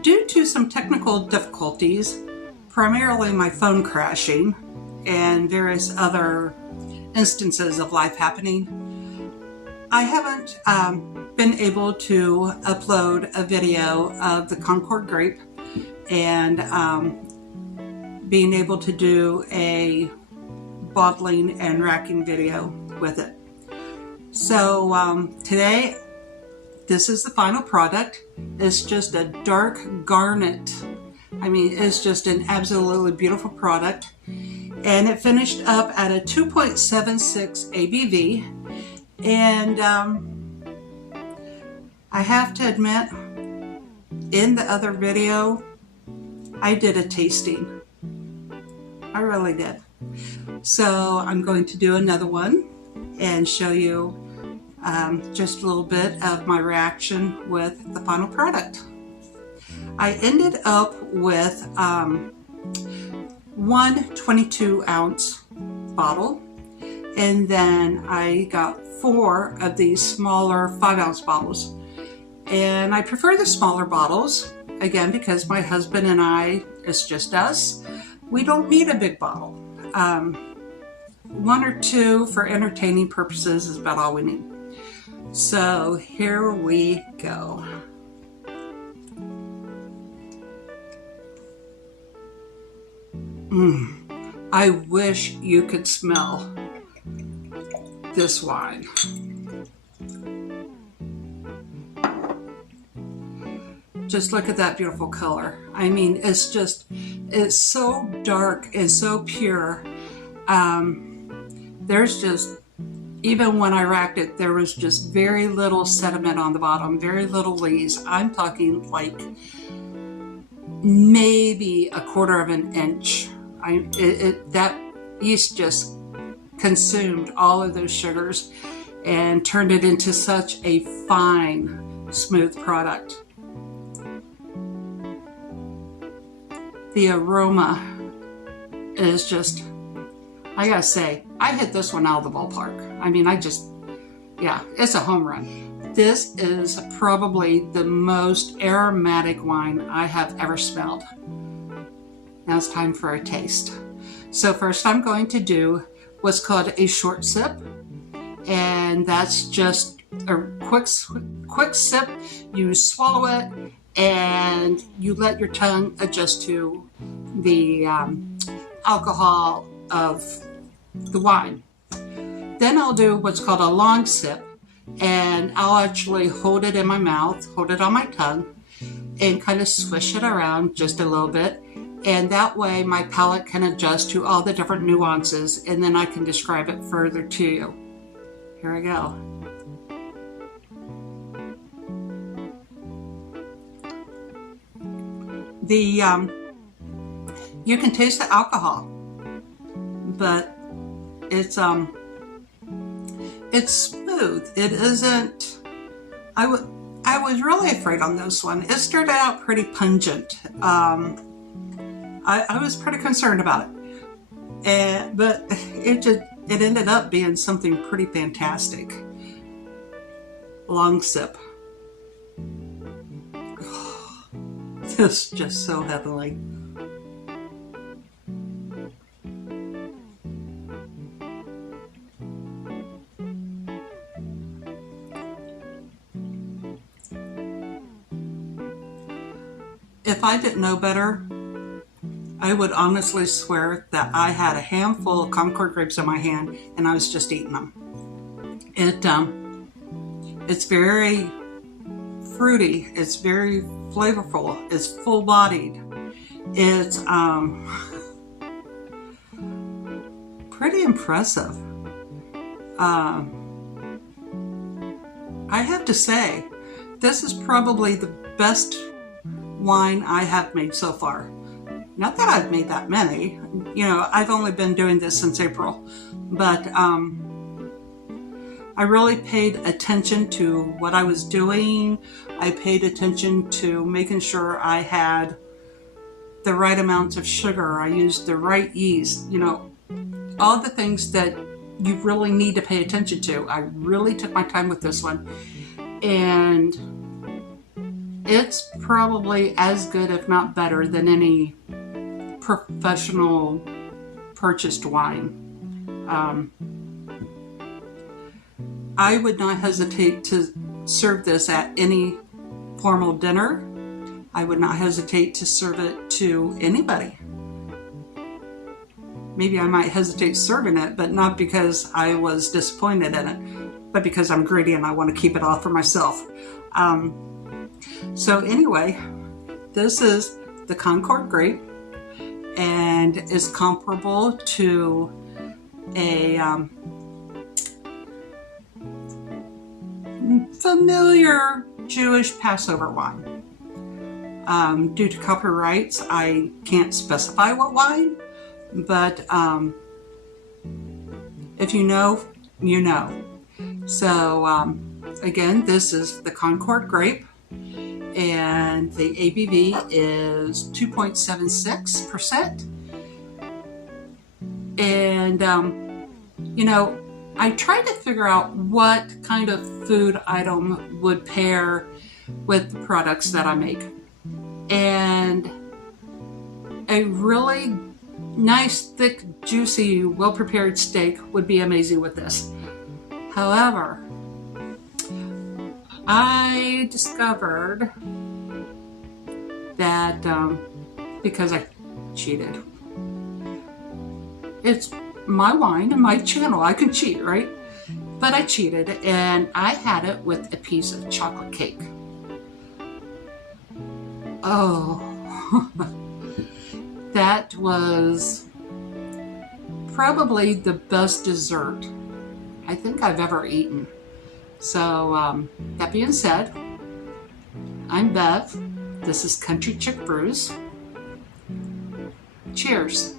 Due to some technical difficulties, primarily my phone crashing and various other instances of life happening, I haven't been able to upload a video of the Concord grape and being able to do a bottling and racking video with it. So today, this is the final product. It's just a dark garnet. I mean, it's just an absolutely beautiful product. And it finished up at a 2.76 ABV. And I have to admit, in the other video, I did a tasting. I really did. So I'm going to do another one and show you just a little bit of my reaction with the final product. I ended up with one 22-ounce bottle, and then I got 4 of these smaller 5-ounce bottles. And I prefer the smaller bottles, again, because my husband and I, it's just us. We don't need a big bottle. 1 or 2 for entertaining purposes is about all we need. So here we go. I wish you could smell this wine. Just look at that beautiful color. I mean, it's so dark and so pure. There's just, even when I racked it, there was just very little sediment on the bottom, very little lees. I'm talking like maybe 1/4 of an inch. That yeast just consumed all of those sugars and turned it into such a fine, smooth product. The aroma is just, I gotta say, I hit this one out of the ballpark. I mean, yeah, it's a home run. This is probably the most aromatic wine I have ever smelled. Now it's time for a taste. So first I'm going to do what's called a short sip. And that's just a quick sip. You swallow it and you let your tongue adjust to the alcohol of the wine. Then I'll do what's called a long sip, and I'll actually hold it in my mouth, hold it on my tongue, and kind of swish it around just a little bit. And that way my palate can adjust to all the different nuances, and then I can describe it further to you. Here I go. You can taste the alcohol, but it's smooth. It isn't. I was really afraid on this one. It started out pretty pungent. I was pretty concerned about it, but it ended up being something pretty fantastic. Long sip. This is just so heavenly. If I didn't know better, I would honestly swear that I had a handful of Concord grapes in my hand and I was just eating them. It's very fruity, it's very flavorful, it's full-bodied, it's pretty impressive. I have to say, this is probably the best wine I have made so far. Not that I've made that many, you know, I've only been doing this since April, but I really paid attention to what I was doing. I paid attention to making sure I had the right amounts of sugar. I used the right yeast, you know, all the things that you really need to pay attention to. I really took my time with this one. And it's probably as good, if not better, than any professional purchased wine. I would not hesitate to serve this at any formal dinner. I would not hesitate to serve it to anybody. Maybe I might hesitate serving it, but not because I was disappointed in it, but because I'm greedy and I want to keep it all for myself. So anyway, this is the Concord grape, and is comparable to a familiar Jewish Passover wine. Due to copyrights, I can't specify what wine, but if you know, you know. So again, this is the Concord grape, and the ABV is 2.76%. And you know, I tried to figure out what kind of food item would pair with the products that I make. And a really nice, thick, juicy, well-prepared steak would be amazing with this. However, I discovered that because I cheated. It's my wine and my channel. I can cheat, right? But I cheated, and I had it with a piece of chocolate cake. Oh, that was probably the best dessert I think I've ever eaten. So that being said, I'm Bev. This is Country Chick Brews. Cheers.